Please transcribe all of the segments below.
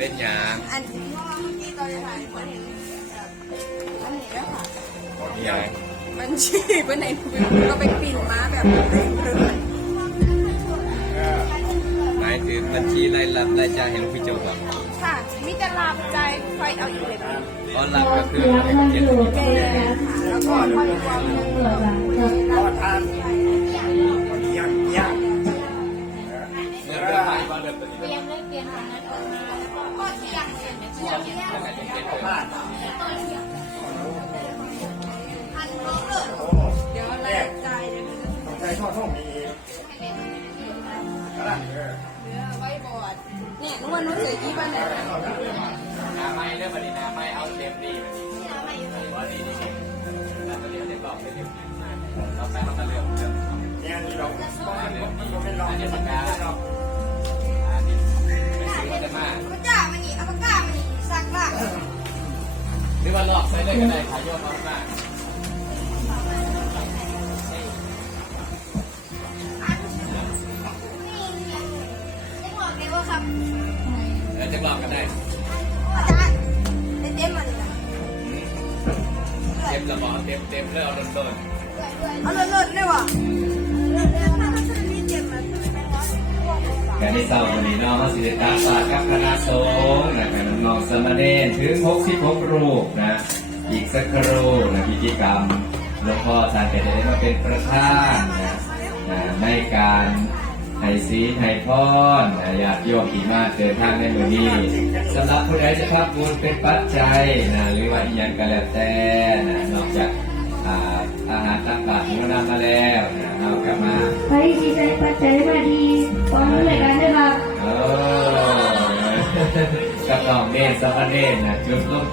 เป็นหยางอันที่ว่าเมื่อกี้ตอนถ่ายคนเห็นอันนี้แล้วค่ะหยางมันชีพไปไหนก็ไปปิ่นม้าแบบเต็มเลยหมายถึงบัญชีรายรับรายจ่ายแห่งพี่โจครับค่ะมิจะลาบใจไฟเอาอีกเลยนะออนไลน์ก็คือรับเงินอยู่แกเป็นแล้วแล้วก็ค่อยว่าเงินเหลือหลังครับรอดทานยังยังเงินเดือนไปบ้านเดือนตัวนี้เตรียมเลยเตรียมของนั้น เที่ยงเที่ยงแล้วก็จะเก็บพลาดอันเขาเลยโอ้เดี๋ยวรายจ่ายเดี๋ยวต้องใช้ท่อท่องมีก็ได้เออเหลือไว้บอดเนี่ยนึกว่านุ้งเสียยี่บ้านไหนน้ำไม่เรื่องบันนี้น้ำไม่เอาเต็มนี่บันนี้วันนี้นี่แล้วตอนนี้เต็มรอบเต็มเราไปมันก็เรื่องเรื่องเนี่ยนี่เราต้องให้ผมต้องให้ลองอันนี้ให้ปากกาลองอันนี้ไม่ซื้อมาจะมาพระเจ้ามันนี่เอา หรือว่าหลอกไปเลยก็ได้ขายยอดมากจะบอกเลยว่าครับแล้วจะหลอกกันได้อาจารย์เต็มมาเลยนะเต็มระบอกเต็มเต็มเรื่องเอาต้นเอาเลิศๆเลยว่ะเลิศๆถ้ามันจะมีเต็ม การที่เศร้าวันนี้น้องศิริตาศาสตร์กับคณะสงฆ์นะครับน้องสมณเณรถึง66รูปนะ อีกสักครู่นะพิธีกรรมหลวงพ่อท่านจะได้มาเป็นประธานนะในการให้ศีลให้พรนะญาติโยมที่มาเดินทางในมือนี้สำหรับผู้ใดจะทำบุญเป็นปัจจัยนะหรือว่าอีกอย่างก็แล้วแต่นะนอกจากอาหารตักบาตรที่เรานำมาแล้วนะเอากลับมาใครที่ใจปัจจัยมาดี ต้องเนนสามเณรนะจุดลง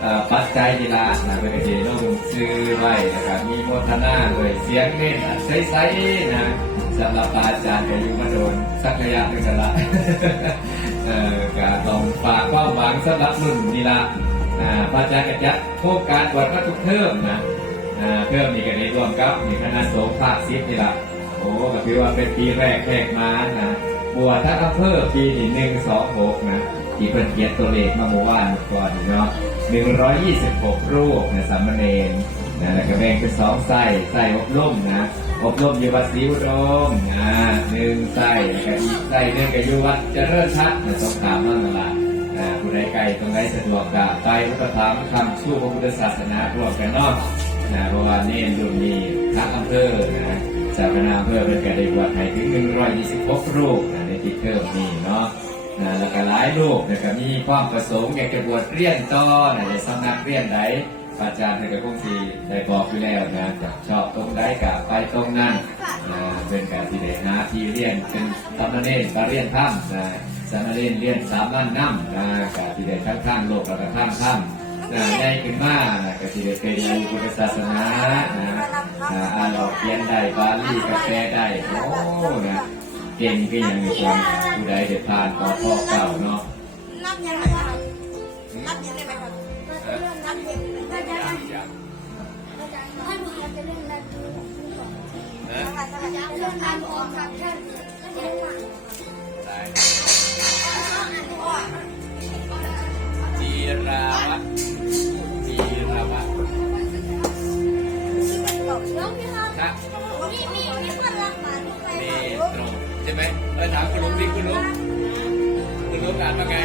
เอ่อปัจจัยดีละนะเป็นเทียมลงซื้อไว้นะครับมีโมทนาเลยเสียงเน้นใสๆนะสำหรับอาจารย์กับยุมาโดนสักระยะหนึ่งละเอ่อการต้องฝากความหวังสำหรับรุ่นดีละนะพระอาจารย์ก็จะโครงการบวชพระทุกเทอมนะอ่าเพิ่มนี่ก็ได้รวมกับมีคณะสงฆ์ภาคสิบนี่ละโอ้ก็ถือว่าเป็นปีแรกแรกมานะบวชทั้งอำเภอปีหนึ่งสองหกนะ ที่เพิ่นเขียนตัวเลขมาเมื่อวานก่อนเนาะหนึ่งร้อยยี่สิบหกรูปนะสามเณรนะแล้วก็แบ่งเป็นสองไส้ไส้อบรมนะอบรมอยู่วัดศรีอุดมนะหนึ่งไส้แล้วก็อีกไส้หนึ่งก็อยู่วัดเจริญชัดนะสงขลานั่นแหละนะผู้ใดไกลตรงไหนสะดวกก็ไปพุทธธรรมคำสู้พระพุทธศาสนาร่วมกันเนาะนะเพราะว่านี่รุ่นนี้ทั้งอำเภอนะสานาเพื่อเป็นการได้บวชให้ถึง126รูปนะในที่เทอมนี้เนาะ นะแล้วก็หลายรูปนะครับมีความประสงค์อยากจะบวชเรียนต่อนะในสำนักเรียนใดอาจารย์ในกระพงศีได้บอกอยู่แล้วนะจะชอบตรงใดกับไปตรงนั้นนะเป็นการที่ได้หาที่เรียนเป็นสามเณรก็เรียนถ้ำนะสามเณรเรียนสามล้านน้ำนะการที่ได้ทั้งข้างโลกแล้วก็ข้างถ้ำนะได้ขึ้นมานะก็ที่ได้เป็นในพุทธศาสนานะอ่าอ่านออกเขียนได้บาลีกาแฟได้ โอ้ นะ เก่งก็ยังมีคนผู้ใดเด็ดผ่านต่อพ่อเก่าเนาะนับยังไงครับนับยังได้ไหมครับนับยังได้ไหมท่านมีจะเรื่องนั้นดูท่านอาจารย์เรื่องการออกครับท่านก็จะมาจีราวัตจีราวัตแล้วพี่ครับนะมีมีมีคนรักหมาทุกไปเมโตร ช่ไหมเออถามคุณลุงดิคุณลุงคุณลุงอ่านว่าไง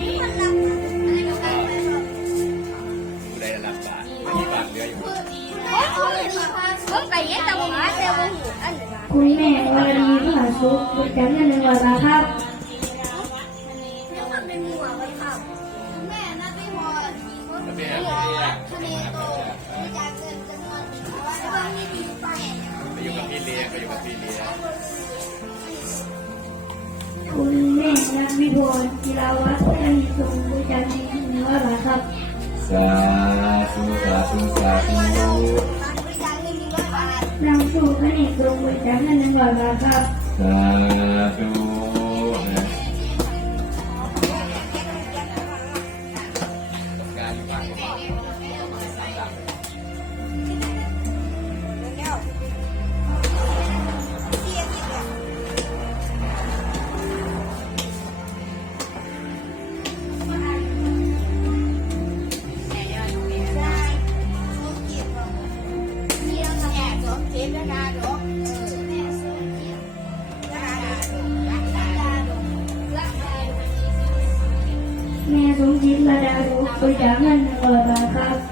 มีคนรักอะไรก็ไปไปครับผู้ใดรับบาทไม่มีบาทเหลืออยู่โอ้ยคนอื่นคนไปเยอะแต่ว่าแต่ว่าอันคุณแม่วรดีมหาสุขบริการเงินหนึ่งร้อยบาทครับแล้วมันเป็นหัวไปครับแม่น่าจะพอดีคนแล้วเป็นหัอะไรวเนี่ยทะเลโตมีการเงินจำนวนแล้วบางทีดีไปไปอยู่กับพี่เลี้ยงไปอยู่กับพี่เลี้ยง นักวิพรกีฬาวัฒน์ท่านส่งบริการเงินหนึ่งร้อยบาครับสาธุสาธุสาธุบริจางินหนึ่งร้อยบาทนำสู่พระเอกลงบริจาคเงินหนึ่งร้อยบาทครับสา สมจิ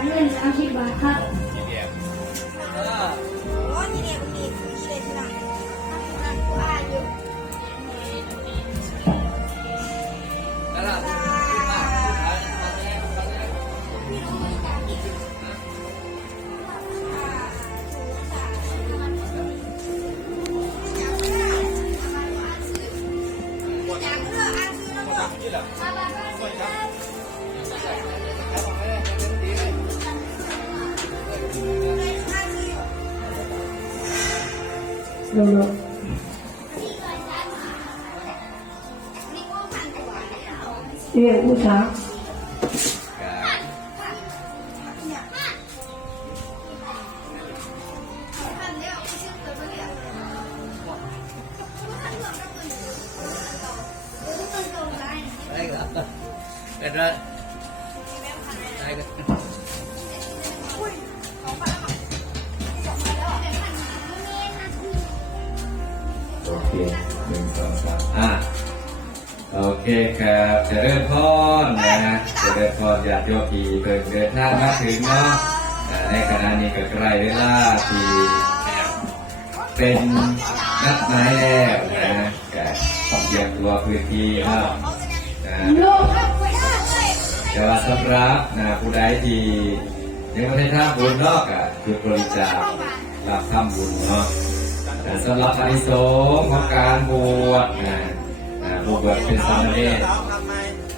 บริจา เร็วๆเรี หนึ่งสองสามอะโอเคครับจะเริ่มพรนะฮะจะเริ่มพรญาติโยมที่เพิ่งเดินทามาถึงเนาะอ่าในขณะนี้ก็ใกล้เวลาที่เป็นนัดหมายแล้วนะก็เตรียมตัวพื้นที่เนาะนะลูกแต่ว่าสำหรับนะผู้ใดที่ยังไม่ได้ทำบุญเนาะก็คือบริจาครับทำบุญเนาะ สำหรับอานิสงส์ของการบวชนะบวชเป็นสามเณร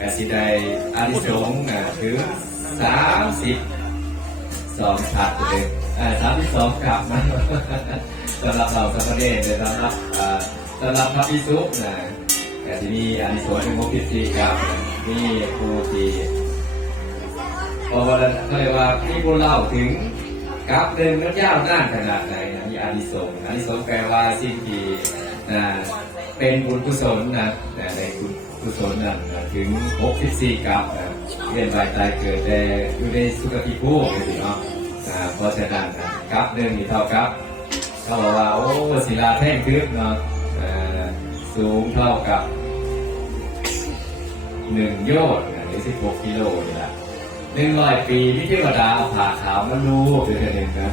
กสิได้อานิสงส์นะถึงสามสิบสองถัดเลยสามสิบสองกลับนะสำหรับเราสามเณรสำหรับสำหรับพระพิสุนะแต่ที่นี่อานิสงส์เป็นมุกพิธีครับนี่ครูที่พอวันเขาเรียกว่าที่ผู้เล่าถึงกับหนึ่งนั้นยาวนานขนาดไหนนะ นิสงส์อานิสงส์แปลว่าสิ่งที่นะเป็นบุญกุศลนะแต่ในบุญกุศลนั้นนะถึง 64 กับเรียนไปตายเกิดแต่อยู่ในสุขติภูมิเนาะอ่าเพราะฉะนั้นนะกับหนึ่งนี่เท่ากับเขาบอกว่าโอ้ศิลาแท่งทึบเนาะสูงเท่ากับหนึ่งโยชน์หรือสิบหกกิโลนี่แหละหนึ่งร้อยปีที่เทวดาเอาผ่าขาวมาลูบเป็นหนึ่งนะ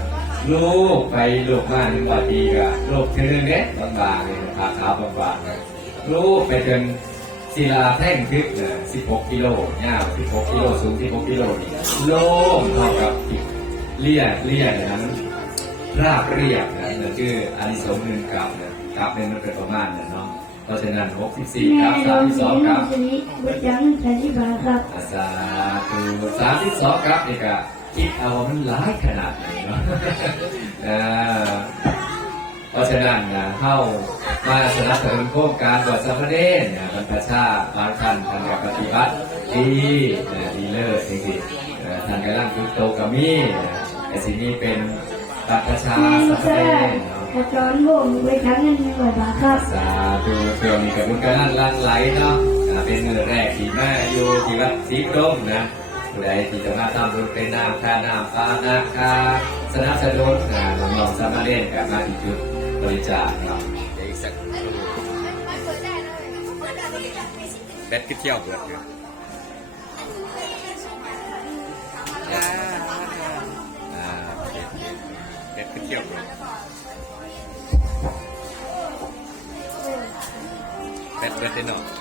ลูบไปลูบมาหนึ่งร้อยปีก็ลูบเท่านึงเนี้ยบางๆเลยนะผ่าขาวบางๆนะลูบไปจนศิลาแท่งทึบเนี่ยสิบหกกิโลยาวสิบหกกิโลสูงสิบหกกิโลนี่โล่งเท่ากับเลี่ยเลี่ยนะมันราบเรียบนะนั่นคืออานิสงส์หนึ่งกับนะกับเป็นมันเป็นประมาณนั้นเนาะเพราะฉะนั้น64แม่กับโดนสี32น้กับองสีบริจาคเงินแปดสิบบาทครับอาสาธุ32กับนี่ก็ คิดเอามันหลายขนาดไหนเนาะเพราะฉะนั้นนะเข้ามาสนับสนุนโครงการบวชสัมภเนรเนี่ยบรรพชาบางท่านท่านกับปฏิบัติดีนะดีเลิศจริงๆท่านกำลังฝึกโตกับมีนะแต่สิ่งนี้เป็นบรรพชาสัมภเนวรเนาะกระจรบ่มบริจาคเงินหนึ่งร้อยบาทครับสาธุเพื่อมีกระบวนการลังไหลเนาะเป็นมือแรกที่แม่อยู่ที่วัดสีกรมนะ ผู้ใดที่จะมาทำบุญเป็นนามค่าน้ำฟ้านาคาสนับสนุนนะน้องๆสามารถเล่นกับมาถึงจุดบริจาคเนาะเดี๋ยวอีกสักครู่เปิดได้เลยเปิดได้เลยไม่สิแบทก็เที่ยวเบิดอยู่จ้าเคแบทก็เที่ยวเบิดแบทเบิดได้เนาะแ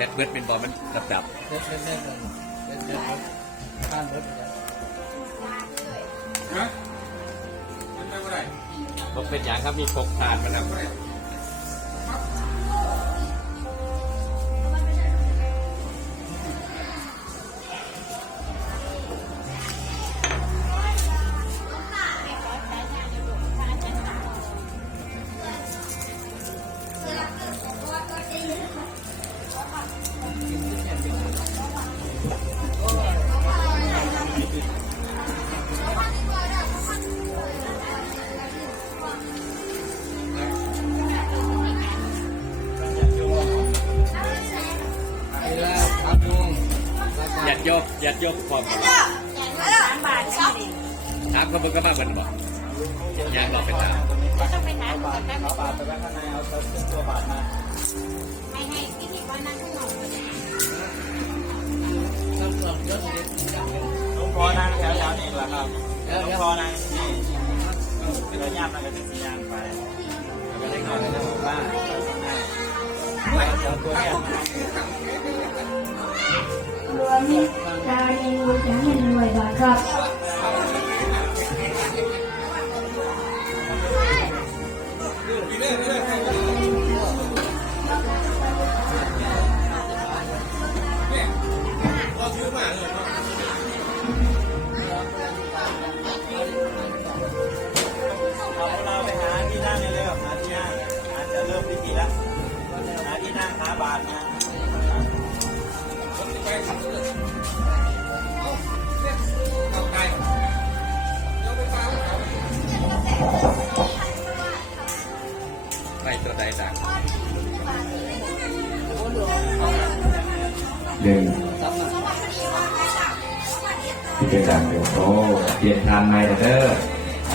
บทเบิดเป็นบอลมันดับดับเล่นเล่นเล่นเล่นเล่นข้ามรถฮะมันไม่ได้ๆผมเป็นอย่างครับมีพกทานมาแล้ว ยกยัดยกความสามบาทสองถามคนเบิ่งก็มากกว่านี้บอยางบอกเป็นทางต้องไปถามก่อนนเอาบาทไปไว้ข้างในเอาตัวบาทมาไม่ให้พี่ที่ว่านั่งข้างนอกหลวงพอนั่งแถวๆนี่แหละครับหลวงพอนั่งนี่เดี๋ยวย่ามมันก็จะสียางไปแล้วก็ได้นอนในหมู่บ้านเดี๋ยวตัวเนี่ มดานรูจะเงินรวยบาทครับเอาเราไปหาที่นั่งเร็วหาที่นั่งหาจะเริ่มพิธีแล้วหาที่นั่งหาบาทนะ ที่เป็นต่างเดี๋ยวโอ้เปลี่ยนทานใหม่เด้อ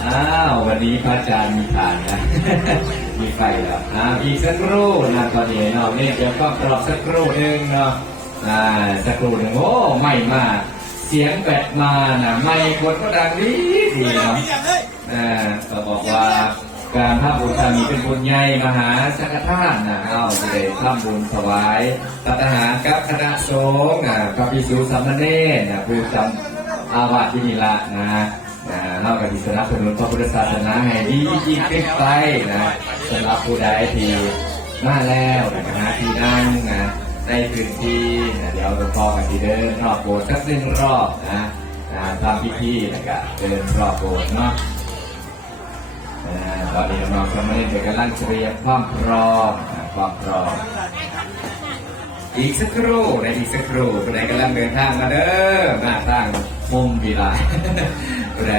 อ้าววันนี้พระอาจารย์มีทานนะมีไฟแล้วอ่าอีกสักครู่นะตอนนี้เนาะนี่ยเดี๋ยวก็กรอบสักครู่หนึ่งเนาะอ่าสักครู่หนึ่งโอ้ไม่มากเสียงแบตมานะไม่คนก็ดังดีดีเนาะอ่าก็บอกว่าการทำบุญครั้งนี้เป็นบุญใหญ่มหาสังฆทานนะเอาจะได้ทำบุญถวายตัทหารกับคณะสงฆ์นะพระภิกษุสามเณรนะคือจำ อาวาสที่นี่ละนะนะเรากับที่สนับสนุนพระพุทธศาสนาให้ดียิ่งขึ้นไปนะสำหรับผู้ใดที่มาแล้วนะฮะที่นั่งนะในพื้นที่นะเดี๋ยวหลวงพ่อกับที่เดินรอบโบสถ์สักหนึ่งรอบนะนะทำพิธีแล้วก็เดินรอบโบสถ์เนาะตอนนี้น้องๆสามเณรกำลังเตรียมความพร้อมความพร้อมอีกสักครู่ในอีกสักครู่ผู้ใดกำลังเดินทางมาเด้อมาทางมุมวีลาผู้ใด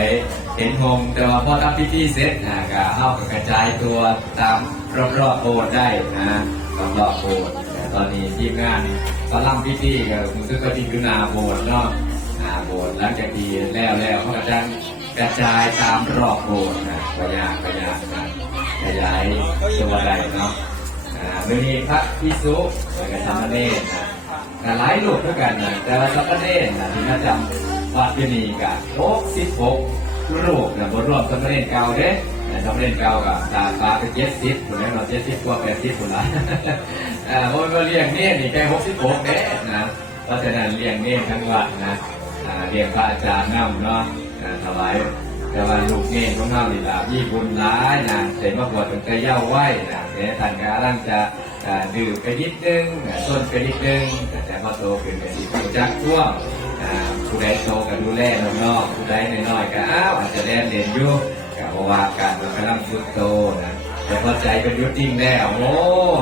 เห็นมุมแต่ว่าพอทำพิธีเสร็จนะก็เอากระจายตัวตามรอบๆโบสถ์ได้นะรอบๆโบสถ์แต่ตอนนี้ทีมงานตอนรับพิธีก็รู้สึกว่าที่หนาโบสถ์เนาะหนาโบสถ์หลังจากที่แล้วแล้วเขาก็จะกระจายตามรอบโบสถ์นะพยาพยานะขยายตัวได้เนาะเมื่อนี้พระพิสุแล้วก็สามเณรนะหลายรูปด้วยกันนะแต่ว่าสามเณรนะที่น่าจำ วัดอยู่นี่กับหกสิบหกรูปนะบนรวมสมเณรเก่าเด้แต่สมเณรเก่ากับตาปลาเป็นเจ็ดสิบคนนั้นเราเจ็ดสิบกว่าแปดสิบคนละอ่าเพราะว่าเลี้ยงเน่นี่แค่หกสิบหกเด้นะเพราะฉะนั้นเลี้ยงเนี่ยทั้งวัดนะอ่าเลี้ยงพระอาจารย์นำเนาะถวายแต่ว่าลูกเงี้ยของเรานี่ละมีบุญร้ายนะเห็นมาบวชตั้งแต่เย้าไหวนะแต่ยท่านก็ร่างจะดื่มไปนิดนึงต้นไปนิดนึงแต่พอโตขึ้นก็สิผู้จักทั่วง ผู้ใดโตก็ดูแลน้องๆผู้ใดน้อยๆก็อ้าวอาจจะเล่นเรียนอยู่ก็บ่ว่ากันมันกำลังฝึกโตนะแต่พอใจเป็นยุทธจริงแล้วโอ้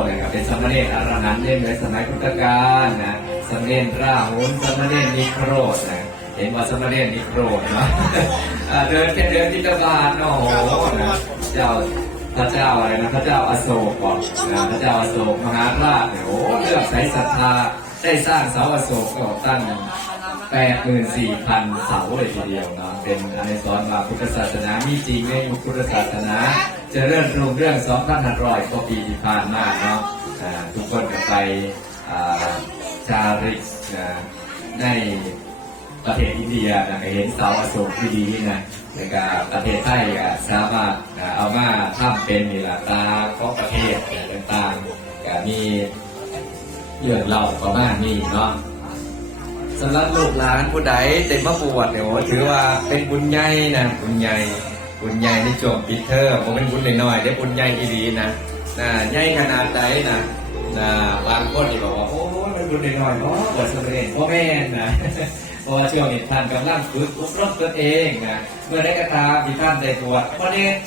นะครับเป็นสมณเณรอรหันต์เล่นในสมัยพุทธกาลนะสมณเณรราหุลสมณเณรนิโครธนะเห็นว่าสมณเณรนี่โกรธเนาะเดินแค่เดินที่ตบาลเนาะโอ้โหนะเจ้าพระเจ้าอะไรนะพระเจ้าอโศกบอกนะพระเจ้าอโศกมหาราชเนี่ยโอ้เลือกใส่ศรัทธาได้สร้างเสาอโศกก็ตั้ง 84,000เสาเลยทีเดียวนะเป็นอันสอนว่าพุทธศาสนามีจริงในยุคพุทธศาสนาจะเริ่มรุ่งเรื่อง2,500กว่าปีที่ผ่านมาเนาะทุกคนก็ไปจาริกในประเทศอินเดียนะเห็นเสาอโศกที่ดีนะแล้วก็ประเทศไทยสามารถเอามาทำเป็นนี่ละตาของประเทศต่างๆมีเรื่องเล่าประมาณนี้เนาะ สำหรับลูกหลานผู้ใดเต็มมาบวชเนี่ยโอ้ถือว่าเป็นบุญใหญ่นะบุญใหญ่บุญใหญ่ในช่วงปิดเทอมผมเป็นบุญน้อยๆได้บุญใหญ่อีดีนะนะใหญ่ขนาดไหนะนะบางคนนี่บอกว่าโอ้ยมันบุญน้อยๆเพราะบวชสำเร็จพ่อแม่นนะพราะว่าช่วงนี้ท่านกำลังฝึกอบรมตนเองนะเมื่อได้กระตามที่ท่านได้บวชเพราะนี้เนี่ย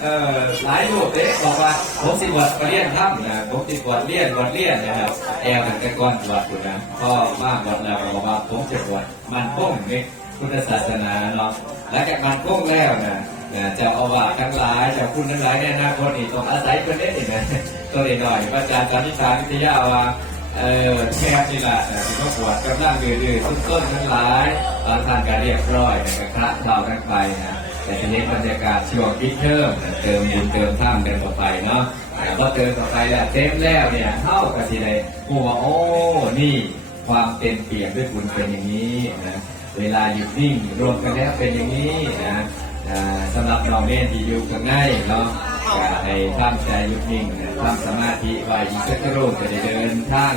เอ่อหลายลูกเด็กบอกว่าผมสิบวชไปเรียนถ้ำนะผมสิบวชเรียนบวชเรียนนะครับแอลกันแต่ก่อนบวชคุณนะพ่อมาบวชแล้วบอกว่าผมจะบวชมันคงในพุทธศาสนาเนาะและจากมันคงแล้วนะนะจะเอาว่าทั้งหลายจะคุณทั้งหลายในอนาคตนี่ต้องอาศัยเป็นเด็กนะตัวเล็กหน่อยพระอาจารย์สานิชาวิทยาว่าเออแค่นี่แหละนะที่เขาปวดกำลังดื้อๆต้นทั้งหลายตอนทานการเรียบร้อยแต่กระคระเราทั้งไปนะ แต่ทีนี้บรรยากาศช่วงพิเทอมเติมบุญเติมท่ามเดินต่อไปเนาะแต่พอเติมต่อไปแล้วเต็มแล้วเนี่ยเท่ากับทีใดกูว่าโอ้นี่ความเต็มเปี่ยมด้วยบุญเป็นอย่างนี้นะเวลาหยุดนิ่งรวมกันแล้วเป็นอย่างนี้นะสำหรับน้องเล่นที่อยู่ข้างในเนาะอยากให้ตั้งใจหยุดนิ่งนะทำสมาธิไว้อีกสักครู่จะได้เดินทาง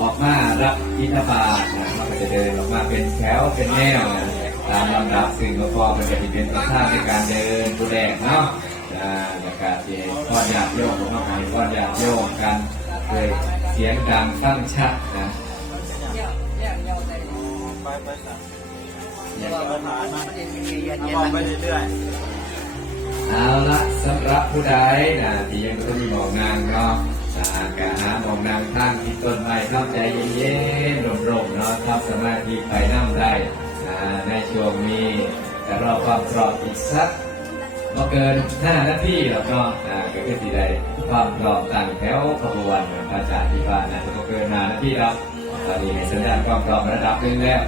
ออกมารับอิทธบาตนะมันก็จะเดินออกมาเป็นแถวเป็นแนวนะ ตามลำดับซึ่งก็พอมันจะเป็นประธานในการเดินผู้แรกเนาะอาแล้วก็ที่ก้อนอยากโยกออกมาให้ก้อนอยาโยกกันด้วยเสียงดังฟังชัดนะเรียวเรียวเยวแต่ไปไปสั่งอย่างก็ไปผ่านะเอาเย็นมองไปเรื่อยเอาละสำหรับผู้ใดนะที่ยังไม่มีหมองนางเนาะนะก็หาหมองนางข้างที่ต้นไม้ทำใจเย็นๆร่มๆเนาะทำสมาธิไปนั่งได้ ในช่วงนี้จะรอความพร้อมอีกสักไม่เกิน5นาทีแล้วก็อ่าก็คือที่ใดความพร้อมตั้งแถวขบวนพระอาจารย์ที่บ้านะจะไม่เกิน5นาทีแล้วตอนนี้ในสัญญาณความพร้อมระดับหนึ่งแล้ว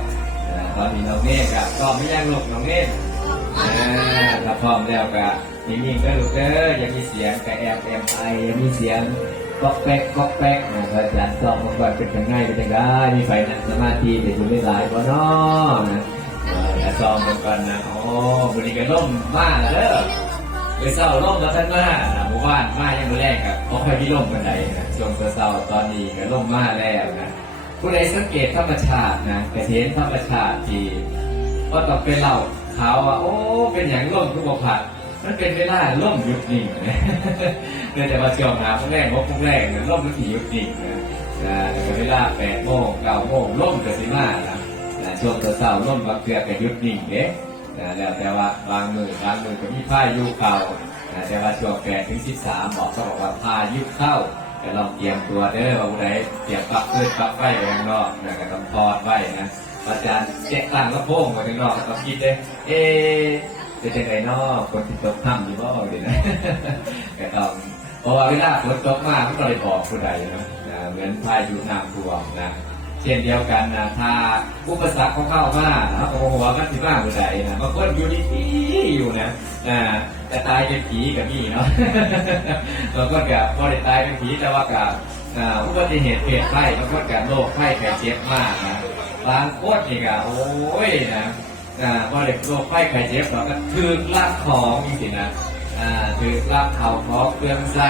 ตอนนี้น้องเมฆก็ไม่ยังหลงน้องเมฆอ่ถ้าพร้อมแล้วก็นิ่งๆก็ลูกเด้อยังมีเสียงกระแอบแอมไอยังมีเสียงก๊อกแป๊กก๊อกแป๊กนะพระอาจารย์สอบมาก่อนเป็นยังไงเป็นยังไงมีไฟนั่งสมาธิเดี๋ยวคุณไม่หลายบ่เนาะนะ เออแต่ซ้อมมาก่อนนะโอ้วันนี้ก็ล่มมากเด้อไปเศร้าล่มแล้วท่านมานะหมู่บ้านมายังมือแรกอะบ่ค่อยมีล่มกันใดนะช่วงเศร้าตอนนี้ก็ล่มมาแล้วนะผู้ใดสังเกตธรรมชาตินะก็เห็นธรรมชาติที่ก็ต้องเป็นเราเขาว่าโอ้เป็นอย่างร่มทุกบผัดมันเป็นเวลาร่มหยุดนิ่งนะเนื่องจากว่าช่วงหาพวกแรกว่าพวกแรกเนี่ยร่มมันถี่หยุดนิ่งนะนะแต่เวลาแปดโมงเก้าโมงร่มจะสิมานะนะ ช่วงเช้าๆร่มบางเกลือก็หยุดนิ่งเด้นะแล้วแต่ว่าบางมือบางมือก็มีพายุเก่านะแต่ว่าช่วงแปดถึงสิบสามบอกเขาบอกว่าพายุเข้าก็ลองเตรียมตัวเด้อว่าผู้ใดเตรียมปลักเพื่อปลักไฟไปข้างนอกนะก็ต้องพอดไว้นะอาจารย์แจกตั้งกระโปงไว้ข้างนอกก็คิดเลยเอ๊จะเป็นไงนอกคนที่ตกถ้ำอยู่บ่เดี๋ยวนะก็ต้องเพราะว่าเวลาฝนตกมากก็เลยบอกผู้ใดนะนะเหมือนพายุน้ำท่วมนะ เช่นเดียวกันนะถ้าอุปสรรคเขาเข้ามาเขาก็บอกว่ามันสิมาผู้ใดนะบางคนอยู่ดีๆอยู่นะนะแต่ตายเป็นผีกับนี่เนาะบางคนกับพอได้ตายเป็นผีแต่ว่ากับอ่าอุบัติเหตุเปลี่ยนไข้บางคนกับโรคไข้ไข้เจ็บมากนะบางคนนี่ก็โอ้ยนะอ่าพอเด็กโรคไข้ไข้เจ็บเราก็ถือลักของจริงๆนะถือลักเขาของเครื่องไส้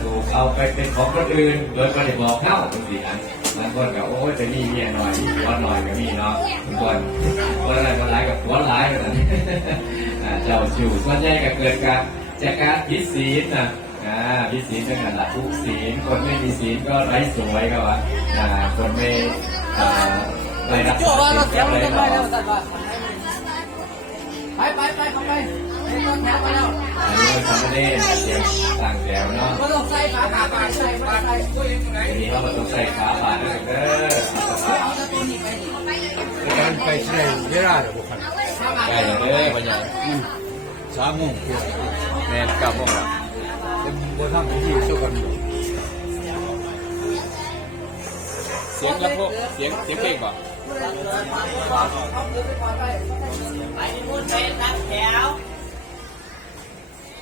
ถูกเอาไปเป็นของคนอื่นโดยไม่ได้บอกเข้าจริงๆนะ บางคนก็โอ้ยไปนี่เมียหน่อยนี่หัวหน่อยก็มีเนาะบางคนคนอะไรคนร้ายกับหัวร้ายกันนะเจ้าจู่ส่วนใหญ่ก็เกิดการจากการผิดศีลนะอ่าพิศีลเป็นกันละทุกศีลคนไม่มีศีลก็ไร้สวยก็ว่าอ่าคนไม่อ่าไม่รักโจ้ว่าเราเสียงเลมันยจะไปแล้วตัดว่ ไปไปไปเข้าไปเฮ้ยต้นแถวไปแล้วอันนี้มันทำไม่ได้เสียงต่างแถวเนาะก็ต้องใส่ขาขาไปใส่ขาไปตัวเองไหนทีนี้เขาต้องใส่ขาบาดเลยเด้อเอาตะตัวนี้ไปดิการไปที่ไหนเวลาเดี๋ยวบุคคลใกล้แล้วเด้อปัญญาสามโมงกว่าๆแม่เก้าโมงแล้วเดี๋ยวเดี๋ยวทำพิธีสู้กันเสียงลำโพงเสียงเสียงเพลงป่ะโมไปที่มุ่นไปนักแถว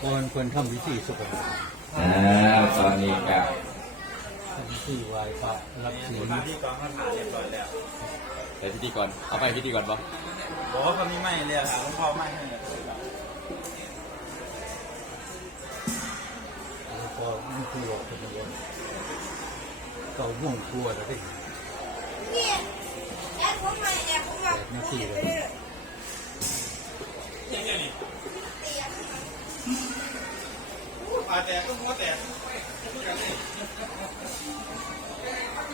คนคนทำพิธีสุขภาพอ่าตอนนี้กับทำพิธีไหว้พระรับศีลมาที่กองข้าผ่าเรียบร้อยแล้วไปพิธีก่อนเอาไปพิธีก่อนปะบอกว่าเขามีไม่เลยค่ะหลวงพ่อไม่ให้เลยแล้วก็มันกลัวคนเดียวเก่าม่วงกลัวแต่ได้ นี่แอดผมมาแอดผมมานาทีเลยปลาแตกก็หัวแตก